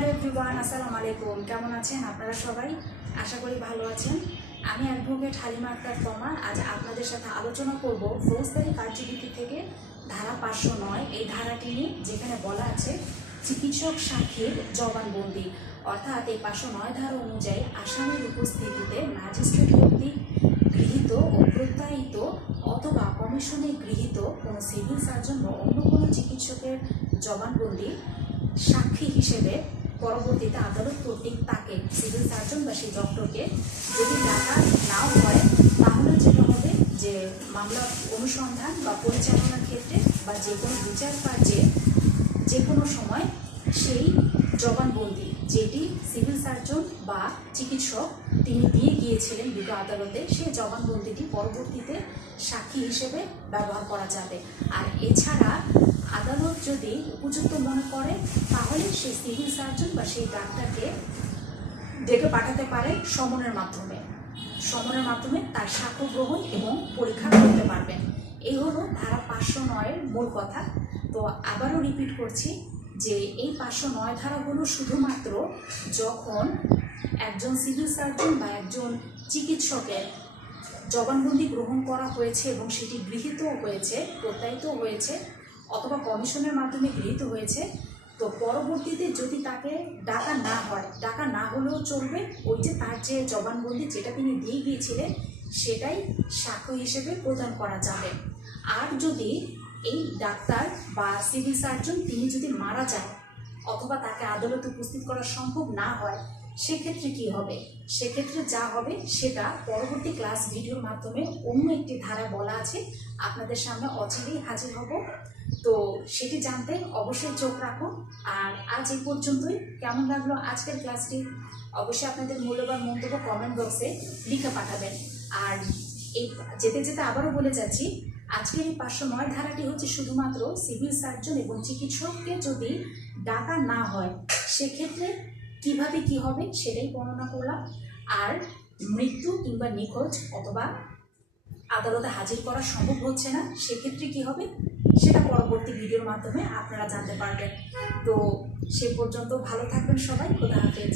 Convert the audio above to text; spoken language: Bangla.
হ্যালো এভরিওয়ান, আসসালামু আলাইকুম। কেমন আছেন আপনারা সবাই? আশা করি ভালো আছেন। আমি অ্যাডভোকেট হালিমা আক্তার তমা। আজ আপনাদের সাথে আলোচনা করব ফৌজদারি কার্যবিধি থেকে ধারা 509 এই ধারাটি নিয়ে, যেখানে বলা আছে চিকিৎসক সাক্ষীর জবানবন্দি। অর্থাৎ এই 509 ধারা অনুযায়ী আসামির উপস্থিতিতে ম্যাজিস্ট্রেট কর্তৃক গৃহীত ও প্রত্যায়িত অথবা কমিশনে গৃহীত কোনো সিভিল সার্জন বা অন্য কোনো চিকিৎসকের জবানবন্দি সাক্ষী হিসেবে পরবর্তীতে আদালত কর্তৃক তাকে সিভিল সার্জন বা সেই ডক্টরকে যদি ডাকা নাও হয়, তাহলে যেটা হবে যে মামলা অনুসন্ধান বা পরিচালনার ক্ষেত্রে বা যে কোনো বিচার কার্যে যে কোনো সময় সেই জবানবন্দি যেটি সিভিল সার্জন বা চিকিৎসক তিনি দিয়ে গিয়েছিলেন দুটো আদালতে, সেই জবানবন্দিটি পরবর্তীতে সাক্ষী হিসেবে ব্যবহার করা যাবে। আর এছাড়া আদালত যদি উপযুক্ত মনে করে, তাহলে সেই সিভিল সার্জন বা সেই ডাক্তারকে ডেকে পাঠাতে পারে সমনের মাধ্যমে তার সাক্ষ্য গ্রহণ এবং পরীক্ষা করতে পারবেন। এই হলো ধারা 509-এর মূল কথা। তো আবারও রিপিট করছি যে এই 509 ধারাগুলো শুধুমাত্র যখন একজন সিভিল সার্জন বা একজন চিকিৎসকের জবানবন্দি গ্রহণ করা হয়েছে এবং সেটি গৃহীত হয়েছে, প্রত্যায়িত হয়েছে অথবা কমিশনের মাধ্যমে গৃহীত হয়েছে, তো পরবর্তীতে যদি তাকে ডাকা না হয়, ডাকা না হলেও চলবে, ওই যে তার যে জবানবন্দি যেটা তিনি দিয়ে গিয়েছিলেন সেটাই সাক্ষ্য হিসেবে প্রদান করা যাবে। আর যদি এই ডাক্তার বা সিভিল সার্জন তিনি যদি মারা যায় অথবা তাকে আদালতে উপস্থিত করা সম্ভব না হয়, সেক্ষেত্রে কি হবে? সেক্ষেত্রে যা হবে সেটা পরবর্তী ক্লাস ভিডিওর মাধ্যমে অন্য একটি ধারা বলা আছে, আপনাদের সামনে অচিরেই হাজির হব। তো সেটি জানতে অবশ্যই চোখ রাখুন। আর আজ এই পর্যন্তই। কেমন লাগলো আজকের ক্লাসটি? অবশ্যই আপনাদের মূল্যবান মন্তব্য কমেন্ট বক্সে লিখে পাঠাবেন। আর এই যেতে যেতে আবারও বলে যাচ্ছি, আজকের এই 509 ধারাটি হচ্ছে শুধুমাত্র সিভিল সার্জন এবং চিকিৎসককে যদি ডাকা না হয় সেক্ষেত্রে কিভাবে কি হবে সেটাই বর্ণনা করলাম। আর মৃত্যু কিংবা নিখোঁজ অথবা আদালতে হাজির করা সম্ভব হচ্ছে না, সেক্ষেত্রে কি হবে সেটা পরবর্তী ভিডিওর মাধ্যমে আপনারা জানতে পারবেন। তো সে পর্যন্ত ভালো থাকবেন সবাই। খোদা হাফেজ।